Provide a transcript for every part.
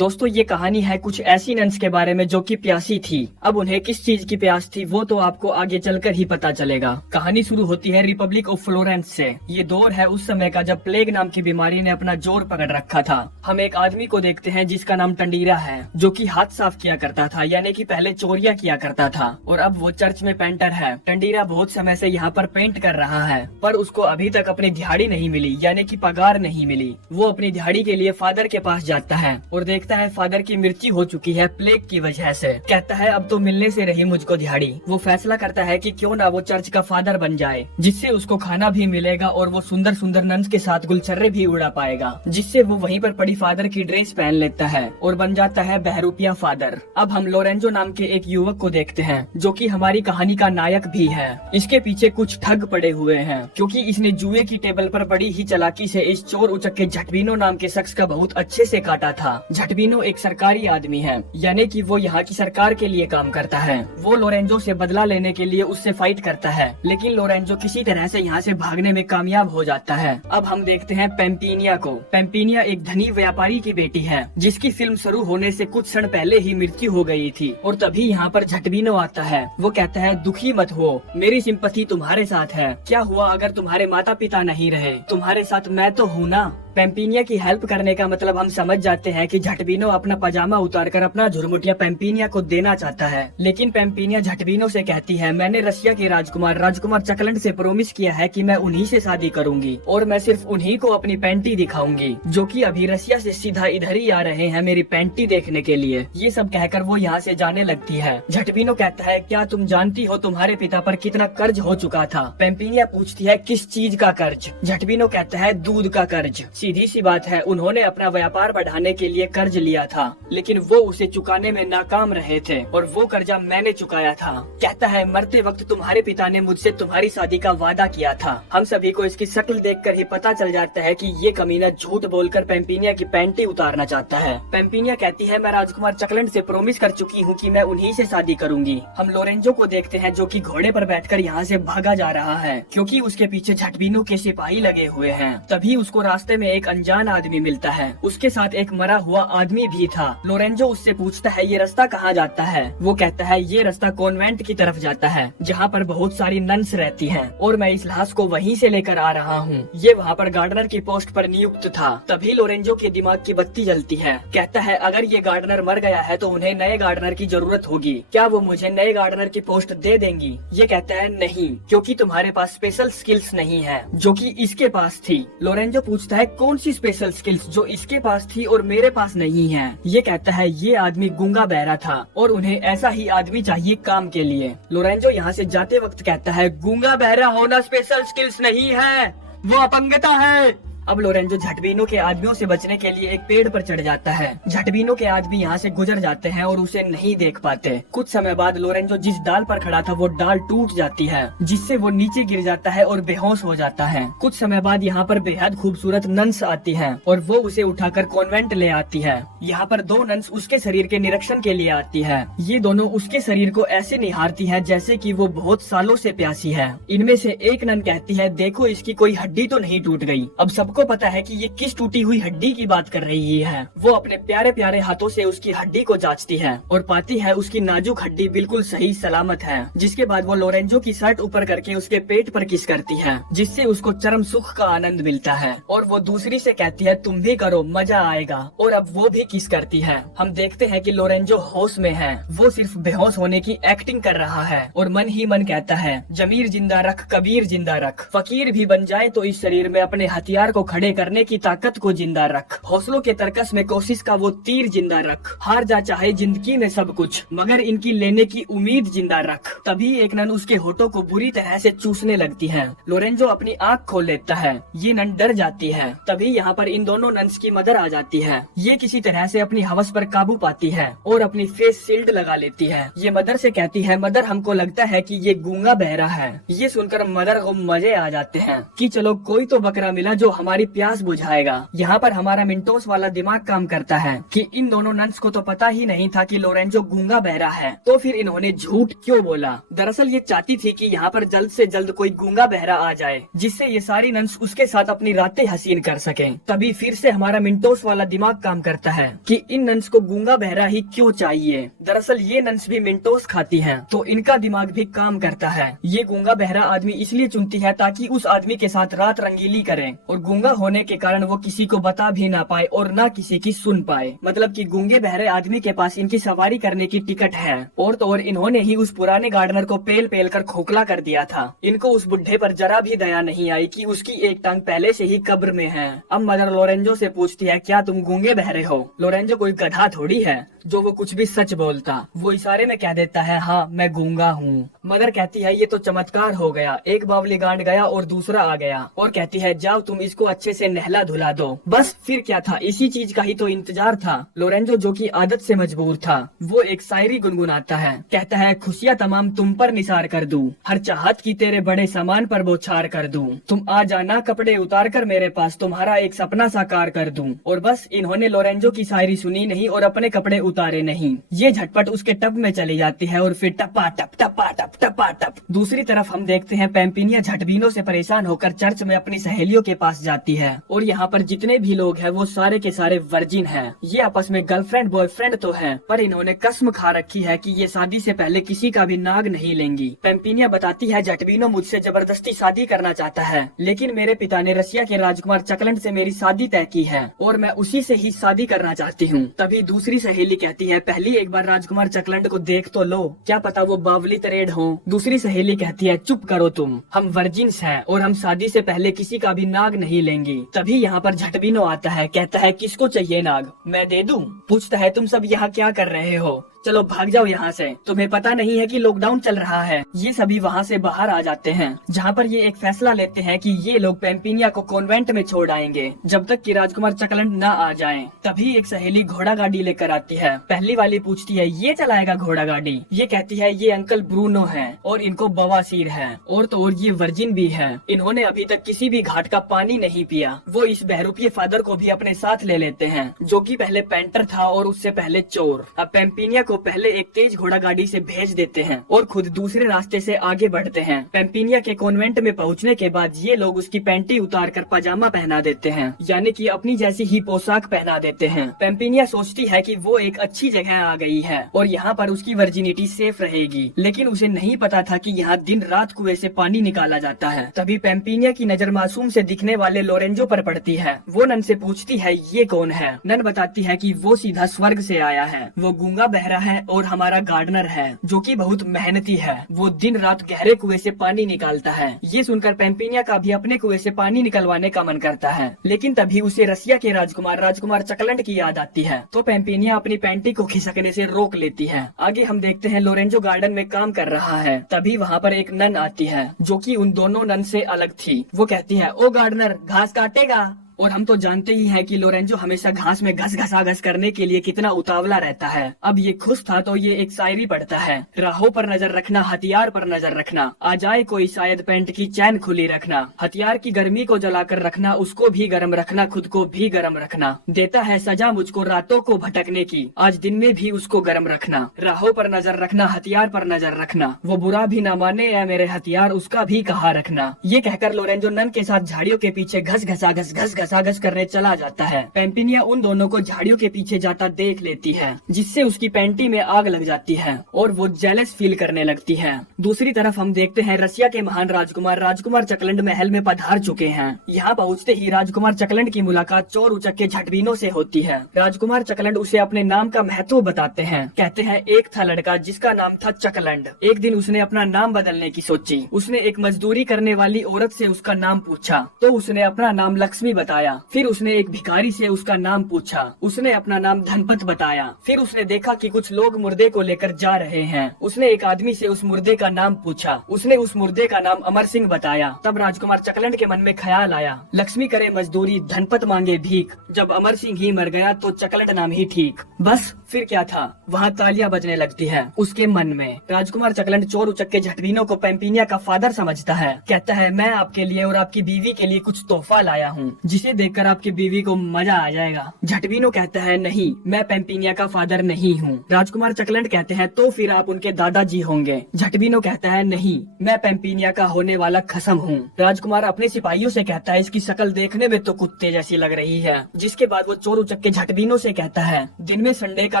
दोस्तों ये कहानी है कुछ ऐसी नन्स के बारे में जो कि प्यासी थी। अब उन्हें किस चीज की प्यास थी वो तो आपको आगे चलकर ही पता चलेगा। कहानी शुरू होती है रिपब्लिक ऑफ फ्लोरेंस से। ये दौर है उस समय का जब प्लेग नाम की बीमारी ने अपना जोर पकड़ रखा था। हम एक आदमी को देखते हैं जिसका नाम टंडीरा है, जो कि हाथ साफ किया करता था, यानी कि पहले चोरियां किया करता था और अब वो चर्च में पेंटर है। टंडीरा बहुत समय से यहाँ पर पेंट कर रहा है, पर उसको अभी तक अपनी दिहाड़ी नहीं मिली, यानी कि पगार नहीं मिली। वो अपनी दिहाड़ी के लिए फादर के पास जाता है और देखता है फादर की मृत्यु हो चुकी है प्लेग की वजह से। कहता है अब तो मिलने से रही मुझको दिहाड़ी। वो फैसला करता है कि क्यों ना वो चर्च का फादर बन जाए, जिससे उसको खाना भी मिलेगा और वो सुंदर सुंदर नन्स के साथ गुलछर्रे भी उड़ा पाएगा। जिससे वो वहीं पर पड़ी फादर की ड्रेस पहन लेता है और बन जाता है बहरूपिया फादर। अब हम लोरेंजो नाम के एक युवक को देखते हैं जो कि हमारी कहानी का नायक भी है। इसके पीछे कुछ ठग पड़े हुए हैं क्योंकि इसने जुए की टेबल पर बड़ी ही चालाकी से इस चोर उचक्के झटबिनो नाम के शख्स का बहुत अच्छे से काटा था। झटबिनो एक सरकारी आदमी है, यानी कि वो यहाँ की सरकार के लिए काम करता है। वो लोरेंजो से बदला लेने के लिए उससे फाइट करता है, लेकिन लोरेंजो किसी तरह से यहाँ से भागने में कामयाब हो जाता है। अब हम देखते हैं पेम्पिनिया को। पेम्पिनिया एक धनी व्यापारी की बेटी है जिसकी फिल्म शुरू होने से कुछ क्षण पहले ही मृत्यु हो गई थी। और तभी यहाँ पर झटबिनो आता है। वो कहता है दुखी मत हो, मेरी सिंपैथी तुम्हारे साथ है। क्या हुआ अगर तुम्हारे माता पिता नहीं रहे, तुम्हारे साथ मैं तो हूँ ना। पेम्पिनिया की हेल्प करने का मतलब हम समझ जाते हैं कि झटबिनो अपना पजामा उतारकर अपना झुरमुटिया पेम्पिनिया को देना चाहता है। लेकिन पेम्पिनिया झटबिनो से कहती है मैंने रशिया के राजकुमार चकलंड से प्रोमिस किया है कि मैं उन्हीं से शादी करूंगी और मैं सिर्फ उन्हीं को अपनी पैंटी दिखाऊंगी, जो कि अभी रशिया से सीधा इधर ही आ रहे हैं मेरी पैंटी देखने के लिए। ये सब कहकर वो यहाँ से जाने लगती है। झटबिनो कहता है क्या तुम जानती हो तुम्हारे पिता पर कितना कर्ज हो चुका था। पेम्पिनिया पूछती है किस चीज का कर्ज। झटबिनो कहता है दूध का कर्ज। सीधी सी बात है, उन्होंने अपना व्यापार बढ़ाने के लिए कर्ज लिया था, लेकिन वो उसे चुकाने में नाकाम रहे थे और वो कर्जा मैंने चुकाया था। कहता है मरते वक्त तुम्हारे पिता ने मुझसे तुम्हारी शादी का वादा किया था। हम सभी को इसकी शक्ल देखकर ही पता चल जाता है कि ये कमीना झूठ बोलकर पेम्पिनिया की पैंटी उतारना चाहता है। पेम्पिनिया कहती है मैं राजकुमार चकलंड से प्रोमिस कर चुकी हूँ कि मैं उन्हीं से शादी करूंगी। हम लोरेंजो को देखते हैं जो कि घोड़े पर बैठकर यहाँ से भागा जा रहा है क्योंकि उसके पीछे झटबिनो के सिपाही लगे हुए हैं। तभी उसको रास्ते में एक अनजान आदमी मिलता है, उसके साथ एक मरा हुआ आदमी भी था। लोरेंजो उससे पूछता है ये रास्ता कहाँ जाता है। वो कहता है ये रास्ता कॉन्वेंट की तरफ जाता है जहाँ पर बहुत सारी नन्स रहती हैं और मैं इस लाश को वहीं से लेकर आ रहा हूँ। ये वहाँ पर गार्डनर की पोस्ट पर नियुक्त था। तभी लोरेंजो के दिमाग की बत्ती जलती है। कहता है अगर ये गार्डनर मर गया है तो उन्हें नए गार्डनर की जरूरत होगी, क्या वो मुझे नए गार्डनर की पोस्ट दे देंगी। ये कहता है नहीं, क्योंकि तुम्हारे पास स्पेशल स्किल्स नहीं है, जो कि इसके पास थी। लोरेंजो पूछता है कौन सी स्पेशल स्किल्स जो इसके पास थी और मेरे पास नहीं है। ये कहता है ये आदमी गूंगा बहरा था और उन्हें ऐसा ही आदमी चाहिए काम के लिए। लोरेंजो यहाँ से जाते वक्त कहता है गूंगा बहरा होना स्पेशल स्किल्स नहीं है, वो अपंगता है। अब लोरेंजो झटबिनो के आदमियों से बचने के लिए एक पेड़ पर चढ़ जाता है। झटबिनो के आदमी यहाँ से गुजर जाते हैं और उसे नहीं देख पाते। कुछ समय बाद लोरेंजो जिस डाल पर खड़ा था वो डाल टूट जाती है, जिससे वो नीचे गिर जाता है और बेहोश हो जाता है। कुछ समय बाद यहाँ पर बेहद खूबसूरत नन्स आती हैं और वो उसे उठाकर कॉन्वेंट ले आती है। यहाँ पर दो नन्स उसके शरीर के निरीक्षण के लिए आती है। ये दोनों उसके शरीर को ऐसे निहारती है जैसे कि वो बहुत सालों से प्यासी है। इनमें से एक नन कहती है देखो इसकी कोई हड्डी तो नहीं टूट गई। अब सबको पता है कि ये किस टूटी हुई हड्डी की बात कर रही है। वो अपने प्यारे प्यारे हाथों से उसकी हड्डी को जांचती है और पाती है उसकी नाजुक हड्डी बिल्कुल सही सलामत है। जिसके बाद वो लोरेंजो की शर्ट ऊपर करके उसके पेट पर किस करती है, जिससे उसको चरम सुख का आनंद मिलता है। और वो दूसरी से कहती है तुम भी करो, मजा आएगा। और अब वो भी किस करती है। हम देखते हैं कि लोरेंजो होश में है, वो सिर्फ बेहोश होने की एक्टिंग कर रहा है और मन ही मन कहता है जमीर जिंदा रख, कबीर जिंदा रख, फकीर भी बन जाए तो इस शरीर में अपने हथियार को खड़े करने की ताकत को जिंदा रख, हौसलों के तरकस में कोशिश का वो तीर जिंदा रख, हार जा चाहे जिंदगी में सब कुछ मगर इनकी लेने की उम्मीद जिंदा रख। तभी एक नन उसके होठों को बुरी तरह से चूसने लगती है। लोरेंजो अपनी आँख खोल लेता है। ये नन डर जाती है। तभी यहाँ पर इन दोनों नन्स की मदर आ जाती है। ये किसी तरह से अपनी हवस पर काबू पाती है और अपनी फेस शील्ड लगा लेती है। ये मदर से कहती है मदर हमको लगता है कि ये गूंगा बहरा है। ये सुनकर मदर को मजे आ जाते हैं कि चलो कोई तो बकरा मिला जो हमारे हमारी प्यास बुझाएगा। यहाँ पर हमारा मिंटोस वाला दिमाग काम करता है कि इन दोनों नन्स को तो पता ही नहीं था कि लोरेंजो गूंगा बहरा है, तो फिर इन्होंने झूठ क्यों बोला। दरअसल ये चाहती थी कि यहाँ पर जल्द से जल्द कोई गूंगा बहरा आ जाए, जिससे ये सारी नन्स उसके साथ अपनी रातें हसीन कर सकें। तभी फिर से हमारा मिंटोस वाला दिमाग काम करता है कि इन नन्स को गूंगा बहरा ही क्यों चाहिए। दरअसल ये नन्स भी मिंटोस खाती हैं, तो इनका दिमाग भी काम करता है। ये गूंगा बहरा आदमी इसलिए चुनती है ताकि उस आदमी के साथ रात रंगीली करे, और गूंगा होने के कारण वो किसी को बता भी ना पाए और ना किसी की सुन पाए। मतलब कि गूंगे बहरे आदमी के पास इनकी सवारी करने की टिकट है। और तो और इन्होंने ही उस पुराने गार्डनर को पेल पेल कर खोखला कर दिया था। इनको उस बुढ़े पर जरा भी दया नहीं आई कि उसकी एक टांग पहले से ही कब्र में है। अब मदर लोरेंजो से पूछती है, क्या तुम गूंगे बहरे हो? लोरेंजो कोई गधा थोड़ी है जो वो कुछ भी सच बोलता। वो इशारे में कह देता है, हाँ मैं गूंगा हूँ। मदर कहती है, ये तो चमत्कार हो गया, एक बावली गांड गया और दूसरा आ गया। और कहती है, जाओ तुम इसको अच्छे से नहला धुला दो। बस फिर क्या था, इसी चीज का ही तो इंतजार था। लोरेंजो जो कि आदत से मजबूर था, वो एक शायरी गुनगुनाता है। कहता है, खुशियाँ तमाम तुम पर निसार कर दूं, हर चाहत की तेरे बड़े सामान पर बौछार कर दूं। तुम आ जाना कपड़े उतार कर मेरे पास, तुम्हारा एक सपना साकार कर दूं। और बस इन्होंने लोरेंजो की शायरी सुनी नहीं और अपने कपड़े उतारे नहीं। ये झटपट उसके टब में चली जाती है और फिर टपा टप टपा टप टपा टप। दूसरी तरफ हम देखते हैं पेम्पिनिया झटबीनों से परेशान होकर चर्च में अपनी सहेलियों के पास जाती है। और यहाँ पर जितने भी लोग हैं वो सारे के सारे वर्जिन हैं। ये आपस में गर्लफ्रेंड बॉयफ्रेंड तो है, पर इन्होंने कसम खा रखी है कि ये शादी से पहले किसी का भी नाग नहीं लेंगी। पेम्पिनिया बताती है, झटबीनो मुझसे जबरदस्ती शादी करना चाहता है, लेकिन मेरे पिता ने रसिया के राजकुमार चकलंड से मेरी शादी तय की है और मैं उसी से ही शादी करना चाहती हूँ। तभी दूसरी सहेली कहती है, पहली एक बार राजकुमार चकलंड को देख तो लो, क्या पता वो बावली तरेड हो। दूसरी सहेली कहती है, चुप करो तुम, हम वर्जिन्स हैं और हम शादी से पहले किसी का भी नाग नहीं लेंगी। तभी यहाँ पर झटबीनो आता है, कहता है, किसको चाहिए नाग, मैं दे दूं। पूछता है, तुम सब यहाँ क्या कर रहे हो, चलो भाग जाओ यहाँ से, तुम्हें पता नहीं है कि लॉकडाउन चल रहा है। ये सभी वहाँ से बाहर आ जाते हैं, जहाँ पर ये एक फैसला लेते हैं कि ये लोग पेम्पिनिया को कॉन्वेंट में छोड़ आएंगे जब तक कि राजकुमार चकलंड न आ जाएं। तभी एक सहेली घोड़ा गाड़ी लेकर आती है। पहली वाली पूछती है, ये चलाएगा घोड़ा गाड़ी? ये कहती है, ये अंकल ब्रूनो है और इनको बवासीर है, और तो और ये वर्जिन भी है, इन्होंने अभी तक किसी भी घाट का पानी नहीं पिया। वो इस बहरूपीय फादर को भी अपने साथ ले लेते हैं, जो कि पहले पेंटर था और उससे पहले चोर। अब पेम्पिनिया को पहले एक तेज घोड़ा गाड़ी से भेज देते हैं और खुद दूसरे रास्ते से आगे बढ़ते हैं। पेम्पिनिया के कॉन्वेंट में पहुंचने के बाद ये लोग उसकी पैंटी उतार कर पजामा पहना देते हैं, यानी कि अपनी जैसी ही पोशाक पहना देते हैं। पेम्पिनिया सोचती है कि वो एक अच्छी जगह आ गई है और यहाँ पर उसकी वर्जिनिटी सेफ रहेगी, लेकिन उसे नहीं पता था कि यहाँ दिन रात कुएं से पानी निकाला जाता है। तभी पेम्पिनिया की नजर मासूम से दिखने वाले लोरेंजो पर पड़ती है। वो नन से पूछती है, ये कौन है? नन बताती है कि वो सीधा स्वर्ग से आया है, वो गूंगा बहरा है और हमारा गार्डनर है, जो कि बहुत मेहनती है। वो दिन रात गहरे कुएं से पानी निकालता है। ये सुनकर पेम्पिनिया का भी अपने कुएं से पानी निकलवाने का मन करता है, लेकिन तभी उसे रसिया के राजकुमार चकलंड की याद आती है, तो पेम्पिनिया अपनी पैंटी को खिसकने से रोक लेती है। आगे हम देखते हैं लोरेंजो गार्डन में काम कर रहा है। तभी वहाँ पर एक नन आती है, जो कि उन दोनों नन से अलग थी। वो कहती है, ओ गार्डनर, घास काटेगा? और हम तो जानते ही हैं कि लोरेंजो हमेशा घास में घस करने के लिए कितना उतावला रहता है। अब ये खुश था तो ये एक शायरी पढ़ता है, राहों पर नजर रखना, हथियार पर नजर रखना, आ जाए कोई शायद पैंट की चैन खुली रखना, हथियार की गर्मी को जलाकर रखना, उसको भी गर्म रखना, खुद को भी गर्म रखना, देता है सजा मुझको रातों को भटकने की, आज दिन में भी उसको गर्म रखना, राहों पर नजर रखना, हथियार पर नजर रखना, वो बुरा भी ना माने या मेरे हथियार, उसका भी कहा रखना। ये कहकर लोरेंजो नन के साथ झाड़ियों के पीछे घस घसाघस करने चला जाता है। पेम्पिनिया उन दोनों को झाड़ियों के पीछे जाता देख लेती है, जिससे उसकी पैंटी में आग लग जाती है और वो जेलस फील करने लगती है। दूसरी तरफ हम देखते हैं रसिया के महान राजकुमार चकलंड महल में पधार चुके हैं। यहाँ पहुँचते ही राजकुमार चकलंड की मुलाकात चोर उचक्के झटबीनों से होती है। राजकुमार चकलंड उसे अपने नाम का महत्व बताते हैं। कहते हैं, एक था लड़का जिसका नाम था चकलंड। एक दिन उसने अपना नाम बदलने की सोची। उसने एक मजदूरी करने वाली औरत से उसका नाम पूछा तो उसने अपना नाम लक्ष्मी बताया। बताया। फिर उसने एक भिखारी से उसका नाम पूछा। उसने अपना नाम धनपत बताया। फिर उसने देखा कि कुछ लोग मुर्दे को लेकर जा रहे हैं। उसने एक आदमी से उस मुर्दे का नाम पूछा। उसने उस मुर्दे का नाम अमर सिंह बताया। तब राजकुमार चकलंड के मन में ख्याल आया, लक्ष्मी करे मजदूरी, धनपत मांगे भीख, जब अमर सिंह ही मर गया तो चकलंड नाम ही ठीक। बस फिर क्या था, वहाँ तालियां बजने लगती है उसके मन में। राजकुमार चकलंड चोर उचक्के झटवीनों को पेम्पिनिया का फादर समझता है। कहता है, मैं आपके लिए और आपकी बीवी के लिए कुछ तोहफा लाया हूँ, जिसे देखकर आपकी बीवी को मजा आ जाएगा। झटवीनो कहता है, नहीं, मैं पेम्पिनिया का फादर नहीं हूँ। राजकुमार चकलंड कहते हैं, तो फिर आप उनके दादाजी होंगे। झटवीनो कहता है, नहीं, मैं पेम्पिनिया का होने वाला खसम हूँ। राजकुमार अपने सिपाहियों से कहता है, इसकी शक्ल देखने में तो कुत्ते जैसी लग रही है। जिसके बाद वो चोर उचक्के झटवीनो से कहता है, दिन में संडे का,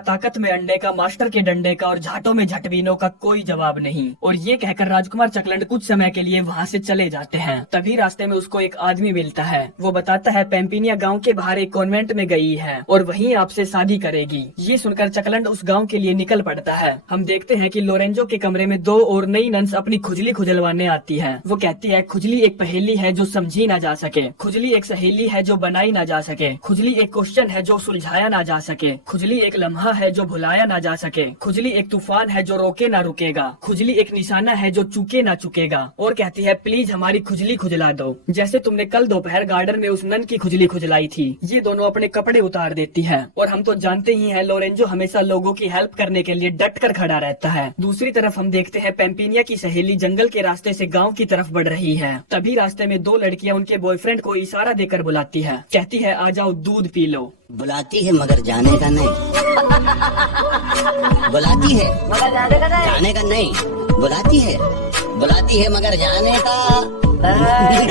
ताकत में अंडे का, मास्टर के डंडे का और झाटों में झटवीनो का कोई जवाब नहीं। और ये कहकर राजकुमार चकलंड कुछ समय के लिए वहाँ से चले जाते हैं। तभी रास्ते में उसको एक आदमी मिलता है। वो बताता है, पेम्पिनिया गाँव के बाहर एक कॉन्वेंट में गई है और वहीं आपसे शादी करेगी। ये सुनकर चकलंड उस गाँव के लिए निकल पड़ता है। हम देखते हैं कि लोरेंजो के कमरे में दो और नई नन्स अपनी खुजली खुजलवाने आती है। वो कहती है, खुजली एक पहेली है जो समझी ना जा सके, खुजली एक सहेली है जो बनाई ना जा सके, खुजली एक क्वेश्चन है जो सुलझाया ना जा सके, खुजली एक लम्हा है जो भुलाया ना जा सके, खुजली एक तूफान है जो रोके ना रुकेगा, खुजली एक निशाना है जो चूके ना चुकेगा। और कहती है, प्लीज हमारी खुजली खुजला दो, जैसे तुमने कल दोपहर गार्डन में उस नन की खुजली खुजलाई थी। ये दोनों अपने कपड़े उतार देती है। और हम तो जानते ही हैं, लोरेंजो हमेशा लोगों की हेल्प करने के लिए डट कर खड़ा रहता है। दूसरी तरफ हम देखते हैं, पेम्पिनिया की सहेली जंगल के रास्ते से गाँव की तरफ बढ़ रही है। तभी रास्ते में दो लड़कियां उनके बॉयफ्रेंड को इशारा देकर बुलाती है। कहती है, आ जाओ, दूध पी लो। बुलाती है मगर जाने का नहीं। बुलाती है मगर जाने का नहीं। बुलाती है मगर जाने का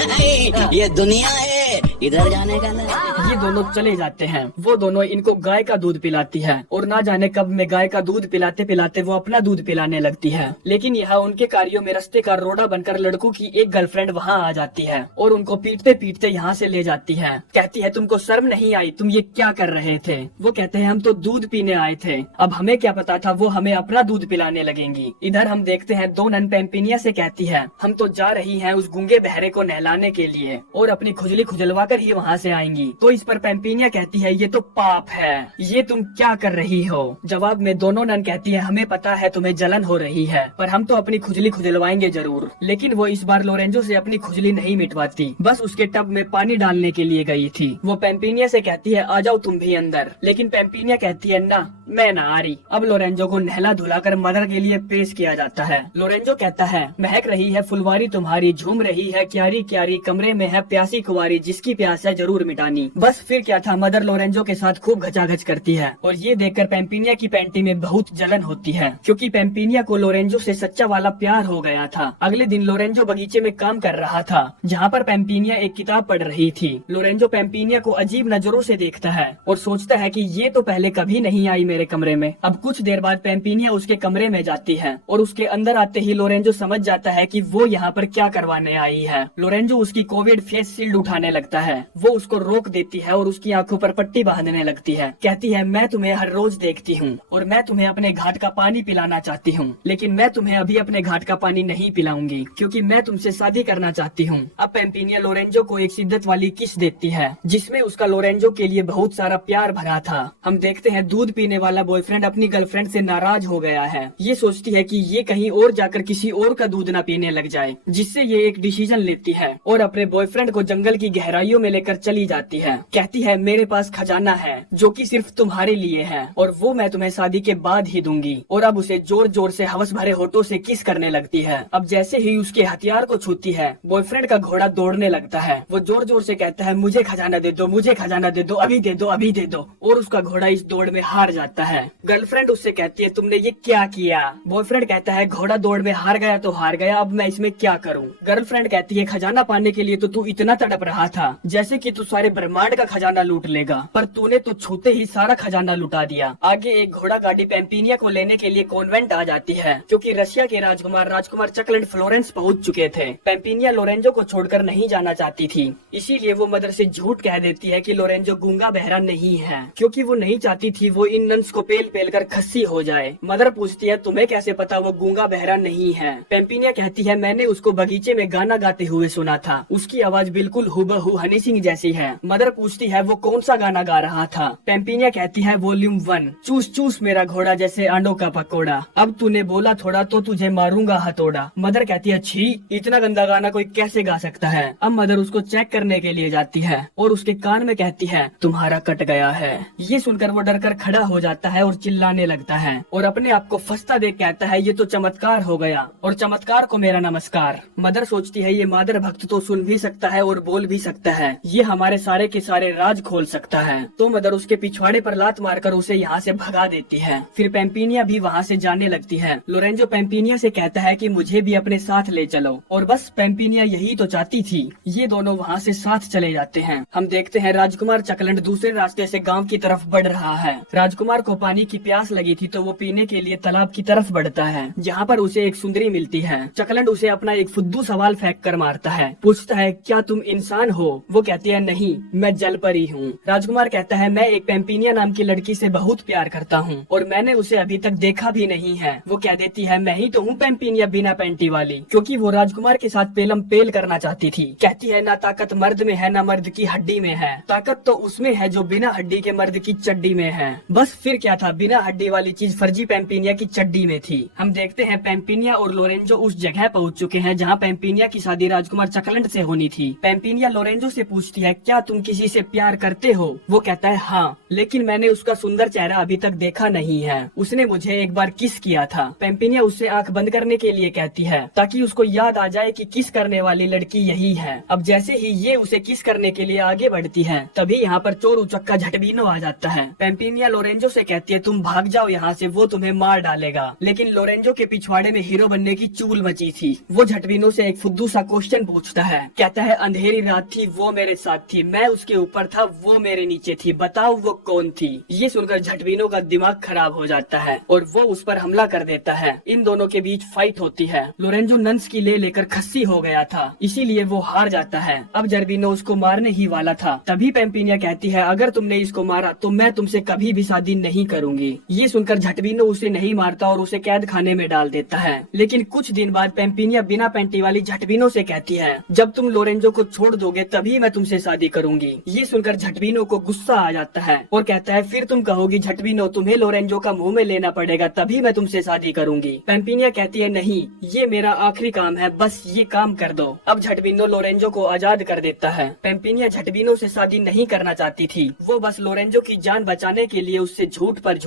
नहीं। ये दुनिया है, इधर जाने का नहीं। ये दोनों चले जाते हैं। वो दोनों इनको गाय का दूध पिलाती है और ना जाने कब में गाय का दूध पिलाते पिलाते वो अपना दूध पिलाने लगती है। लेकिन यहाँ उनके कार्यों में रास्ते का रोड़ा बनकर लड़कों की एक गर्लफ्रेंड वहाँ आ जाती है और उनको पीटते पीटते यहाँ से ले जाती है। कहती है, तुमको शर्म नहीं आई, तुम ये क्या कर रहे थे? वो कहते हैं, हम तो दूध पीने आए थे, अब हमें क्या पता था वो हमें अपना दूध पिलाने लगेंगी। इधर हम देखते हैं, दो नन पेम्पिनिया से कहती है, हम तो जा रही हैं उस गूंगे बहरे को नहलाने के लिए और अपनी खुजली खुजलवा कर ही वहाँ से आएंगी। तो इस पर पेम्पिनिया कहती है, ये तो पाप है, ये तुम क्या कर रही हो? जवाब में दोनों नन कहती है, हमें पता है तुम्हें जलन हो रही है, पर हम तो अपनी खुजली खुजलवाएंगे जरूर। लेकिन वो इस बार लोरेंजो से अपनी खुजली नहीं मिटवाती, बस उसके टब में पानी डालने के लिए गई थी। वो पेम्पिनिया से कहती है, आ जाओ तुम भी अंदर। लेकिन पेम्पिनिया कहती है, ना, मैं ना आ रही। अब लोरेंजो को नहला धुलाकर मदर के लिए पेश किया जाता है। लोरेंजो कहता है, महक रही है फुलवारी तुम्हारी, झूम रही है क्यारी क्यारी, कमरे में है प्यासी कुंवारी, जिसकी प्यास है जरूर मिटानी। बस फिर क्या था, मदर लोरेंजो के साथ खूब घचाघच करती है और ये देखकर पेम्पिनिया की पैंटी में बहुत जलन होती है, क्योंकि पेम्पिनिया को लोरेंजो से सच्चा वाला प्यार हो गया था। अगले दिन लोरेंजो बगीचे में काम कर रहा था, जहाँ पर पेम्पिनिया एक किताब पढ़ रही थी। लोरेंजो पेम्पिनिया को अजीब नजरों से देखता है और सोचता है कि ये तो पहले कभी नहीं आई मेरे कमरे में। अब कुछ देर बाद पेम्पिनिया उसके कमरे में जाती है और उसके अंदर आते ही लोरेंजो समझ जाता है कि वो यहाँ पर क्या करवाने आई है। लोरेंजो उसकी कोविड फेस शील्ड उठाने लगता है। वो उसको रोक देती है और उसकी आंखों पर पट्टी बांधने लगती है। कहती है, मैं तुम्हें हर रोज देखती हूँ और मैं तुम्हें अपने घाट का पानी पिलाना चाहती हूँ, लेकिन मैं तुम्हें अभी अपने घाट का पानी नहीं पिलाऊंगी, क्योंकि मैं तुमसे शादी करना चाहती हूँ। अब पेम्पिनिया लोरेंजो को एक शिद्दत वाली किस देती है, जिसमें उसका लोरेंजो के लिए बहुत सारा प्यार भरा था। हम देखते हैं, दूध पीने वाला बॉयफ्रेंड अपनी गर्लफ्रेंड से नाराज हो गया है। ये सोचती है कि ये कहीं और जाकर किसी और का दूध न पीने लग जाए, जिससे ये एक डिसीजन लेती है और अपने बॉयफ्रेंड को जंगल की गहराइयों में लेकर चली जाती है। कहती है, मेरे पास खजाना है जो कि सिर्फ तुम्हारे लिए है और वो मैं तुम्हें शादी के बाद ही दूंगी। और अब उसे जोर जोर से हवस भरे होठों से किस करने लगती है। अब जैसे ही उसके हथियार को छूती है, बॉयफ्रेंड का घोड़ा दौड़ने लगता है। वो जोर जोर से कहता है, मुझे खजाना दे दो, मुझे खजाना दे दो, अभी दे दो, अभी दे दो। और उसका घोड़ा इस दौड़ में हार जाता है। गर्लफ्रेंड उससे कहती है, तुमने ये क्या किया? बॉयफ्रेंड कहता है, घोड़ा दौड़ में हार गया तो हार गया, अब मैं इसमें क्या करूँ? गर्लफ्रेंड कहती है, खजाना पाने के लिए तो तू इतना तड़प रहा था, जैसे कि तू सारे ब्रह्मांड का खजाना लूट लेगा, पर तूने तो छूते ही सारा खजाना लुटा दिया। आगे एक घोड़ा गाड़ी पेम्पिनिया को लेने के लिए कॉन्वेंट आ जाती है, क्योंकि रशिया के राजकुमार चकलेट फ्लोरेंस पहुंच चुके थे। पेम्पिनिया लोरेंजो को छोड़कर नहीं जाना चाहती थी, इसीलिए वो मदर से झूठ कह देती है कि लोरेंजो गूंगा बहरा नहीं है, क्योंकि वो नहीं चाहती थी वो इन नन्स को पेल पेल कर खस्सी हो जाए। मदर पूछती है तुम्हें कैसे पता वो गूंगा बहरा नहीं है? पेम्पिनिया कहती है मैंने उसको बगीचे में गाना गाते हुए सुना था, उसकी आवाज बिल्कुल हुबहू हनी सिंह जैसी है। मदर पूछती है वो कौन सा गाना गा रहा था? पेम्पिनिया कहती है वॉल्यूम 1, चूस चूस मेरा घोड़ा जैसे अंडों का पकोड़ा, अब तूने बोला थोड़ा तो तुझे मारूंगा हथौड़ा। मदर कहती है छी, इतना गंदा गाना कोई कैसे गा सकता है? अब मदर उसको चेक करने के लिए जाती है और उसके कान में कहती है तुम्हारा कट गया है। ये सुनकर वो डरकर खड़ा हो जाता है और चिल्लाने लगता है और अपने आप को फंसता देख कहता है ये तो चमत्कार हो गया और चमत्कार को मेरा नमस्कार। मदर सोचती है ये मादर भक्त तो सुन भी सकता है और बोल भी सकता है, ये हमारे सारे के सारे राज खोल सकता है। तो मदर उसके पिछवाड़े पर लात मारकर उसे यहाँ से भगा देती है। फिर पेम्पिनिया भी वहाँ से जाने लगती है। लोरेंजो पेम्पिनिया से कहता है कि मुझे भी अपने साथ ले चलो, और बस पेम्पिनिया यही तो चाहती थी। ये दोनों वहाँ से साथ चले जाते हैं। हम देखते हैं राजकुमार चकलंड दूसरे रास्ते से गांव की तरफ बढ़ रहा है। राजकुमार को पानी की प्यास लगी थी तो वो पीने के लिए तालाब की तरफ बढ़ता है, जहाँ पर उसे एक सुंदरी मिलती है। चकलंड उसे अपना एक फुद्दू सवाल फेंक कर मारता है, पूछता है क्या तुम इंसान हो? वो कहती है नहीं, मैं जल परी हूँ। राजकुमार कहता है मैं एक पेम्पिनिया नाम की लड़की से बहुत प्यार करता हूँ और मैंने उसे अभी तक देखा भी नहीं है। वो कह देती है मैं ही तो हूँ पेम्पिनिया बिना पैंटी वाली, क्योंकि वो राजकुमार के साथ पेलम पेल करना चाहती थी। कहती है ना ताकत मर्द में है ना मर्द की हड्डी में है, ताकत तो उसमें है जो बिना हड्डी के मर्द की चड्डी में है। बस फिर क्या था, बिना हड्डी वाली चीज फर्जी पेम्पिनिया की चड्डी में थी। हम देखते हैं पेम्पिनिया और लोरेंजो उस जगह पहुंच चुके हैं जहां पेम्पिनिया की शादी राजकुमार चकलंड से होनी थी। पेम्पिनिया लोरेंजो से पूछती है क्या तुम किसी से प्यार करते हो? वो कहता है हाँ, लेकिन मैंने उसका सुंदर चेहरा अभी तक देखा नहीं है, उसने मुझे एक बार किस किया था। पेम्पिनिया उससे आंख बंद करने के लिए कहती है ताकि उसको याद आ जाए कि किस करने वाली लड़की यही है। अब जैसे ही ये उसे किस करने के लिए आगे बढ़ती है तभी यहाँ पर चोर उचक्का झटबीनो आ जाता है। पेम्पिनिया लोरेंजो से कहती है तुम भाग जाओ यहाँ से, वो तुम्हें मार डालेगा। लेकिन लोरेंजो के पिछवाड़े में हीरो बनने की चूल मची थी। वो झटबीनो से एक फुद्दू सा क्वेश्चन पूछता है, कहता है अंधेरी रात थी वो मेरे साथ थी, मैं उसके ऊपर था वो मेरे नीचे थी, बताओ वो कौन थी? ये सुनकर झटबीनो का दिमाग खराब हो जाता है और वो उस पर हमला कर देता है। इन दोनों के बीच फाइट होती है। लोरेंजो नंस की ले लेकर खस्सी हो गया था, इसीलिए वो हार जाता है। अब झटबीनो उसको मारने ही वाला था, तभी पेम्पिनिया कहती है अगर तुमने इसको मारा तो मैं तुमसे कभी भी शादी नहीं करूंगी। ये सुनकर झटबीनो उसे नहीं मारता और उसे कैद खाने में डाल देता है। लेकिन कुछ दिन बाद पेम्पिनिया बिना पैंटी वाली झटबीनो से कहती है जब तुम लोरेंजो को छोड़ दोगे तभी मैं तुमसे शादी करूंगी। ये सुनकर झटबीनो को गुस्सा आ जाता है और कहता है फिर तुम कहोगी झटबीनो तुम्हें लोरेंजो का मुंह में लेना पड़ेगा तभी मैं तुमसे शादी करूंगी। पेम्पिनिया कहती है नहीं, ये मेरा आखिरी काम है, बस ये काम कर दो। अब झटबीनो लोरेंजो को आजाद कर देता है। पेम्पिनिया झटबीनो से शादी नहीं करना चाहती थी, वो बस लोरेंजो की जान बचाने के लिए उससे झूठ पर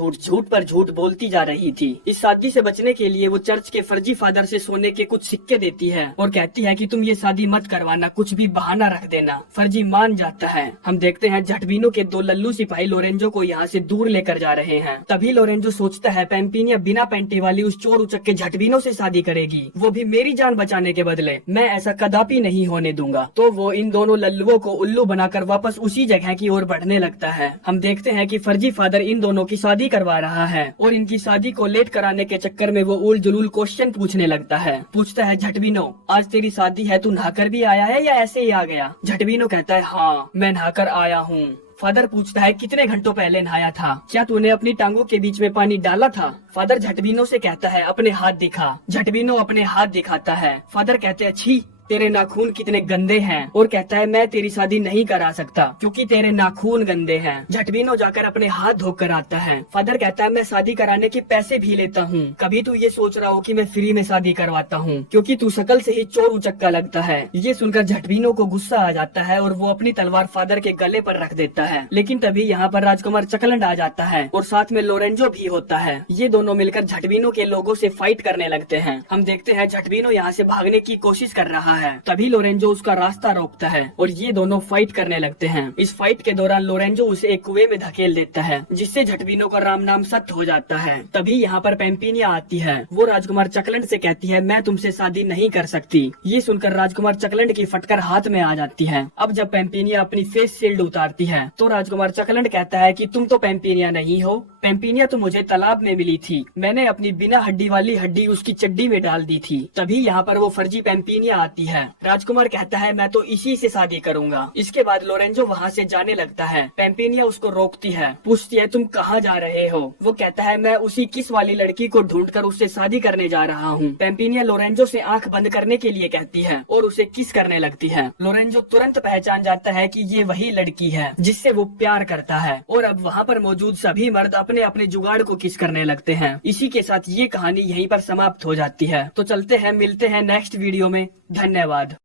झूठ बोलती जा रही थी। इस शादी से बचने के लिए वो चर्च के फर्जी फादर से सोने के कुछ सिक्के देती है और कहती है कि तुम ये शादी मत करवाना, कुछ भी बहाना रख देना। फर्जी मान जाता है। हम देखते हैं झटबीनो के दो लल्लू सिपाही लोरेंजो को यहाँ से दूर लेकर जा रहे हैं। तभी लोरेंजो सोचता है पेम्पिनिया बिना पैंटी वाली उस चोर उचक्के झटबीनो से शादी करेगी, वो भी मेरी जान बचाने के बदले, मैं ऐसा कदापि नहीं होने दूंगा। तो वो इन दोनों लल्लुओं को उल्लू बनाकर वापस उसी जगह की ओर बढ़ने लगता है। हम देखते हैं कि फर्जी फादर इन दोनों की शादी करवा रहा है और इनकी शादी को लेट कराने के चक्कर में वो उल जुलूल क्वेश्चन पूछने लगता है। पूछता है झटबीनो आज तेरी शादी है, तू नहाकर भी आया है या ऐसे ही आ गया? झटबीनो कहता है हाँ, मैं नहाकर आया हूँ। फादर पूछता है कितने घंटों पहले नहाया था? क्या तूने अपनी टांगों के बीच में पानी डाला था? फादर झटबीनो से कहता है अपने हाथ दिखा। झटबीनो अपने हाथ दिखाता है। फादर कहते हैं छी, तेरे नाखून कितने गंदे हैं, और कहता है मैं तेरी शादी नहीं करा सकता क्योंकि तेरे नाखून गंदे हैं। झटबीनो जाकर अपने हाथ धोकर आता है। फादर कहता है मैं शादी कराने के पैसे भी लेता हूँ, कभी तू ये सोच रहा हो कि मैं फ्री में शादी करवाता हूँ क्योंकि तू शकल से ही चोर उचक्का लगता है। ये सुनकर झटबीनो को गुस्सा आ जाता है और वो अपनी तलवार फादर के गले पर रख देता है। लेकिन तभी यहाँ पर राजकुमार चकलंड आ जाता है और साथ में लोरेंजो भी होता है। ये दोनों मिलकर झटबीनो के लोगों से फाइट करने लगते हैं। हम देखते हैं झटबीनो यहाँ से भागने की कोशिश कर रहा है। तभी लोरेंजो उसका रास्ता रोकता है और ये दोनों फाइट करने लगते हैं। इस फाइट के दौरान लोरेंजो उसे एक कुएं में धकेल देता है, जिससे झटविनो का राम नाम सत्य हो जाता है। तभी यहाँ पर पेम्पिनिया आती है। वो राजकुमार चकलंड से कहती है, मैं तुमसे शादी नहीं कर सकती। ये सुनकर राजकुमार चकलंड की फटकर हाथ में आ जाती है। अब जब पेम्पिनिया अपनी फेस शील्ड उतारती है तो राजकुमार चकलंड कहता है कि तुम तो पेम्पिनिया नहीं हो। पेम्पिनिया तो मुझे तालाब में मिली थी, मैंने अपनी बिना हड्डी वाली हड्डी उसकी चड्डी में डाल दी थी। तभी यहाँ पर वो फर्जी पेम्पिनिया आती है। राजकुमार कहता है, मैं तो इसी से शादी करूंगा। इसके बाद लोरेंजो वहाँ से जाने लगता है। पेम्पिनिया उसको रोकती है, पूछती है, तुम कहाँ जा रहे हो? वो कहता है, मैं उसी किस वाली लड़की को ढूंढकर उससे शादी करने जा रहा हूँ। पेम्पिनिया लोरेंजो से आंख बंद करने के लिए कहती है और उसे किस करने लगती है। लोरेंजो तुरंत पहचान जाता है कि ये वही लड़की है जिससे वो प्यार करता है और अब वहाँ पर मौजूद सभी मर्द अपने अपने जुगाड़ को किस करने लगते हैं। इसी के साथ ये कहानी यहीं पर समाप्त हो जाती है। तो चलते हैं, मिलते हैं नेक्स्ट वीडियो में। धन्यवाद।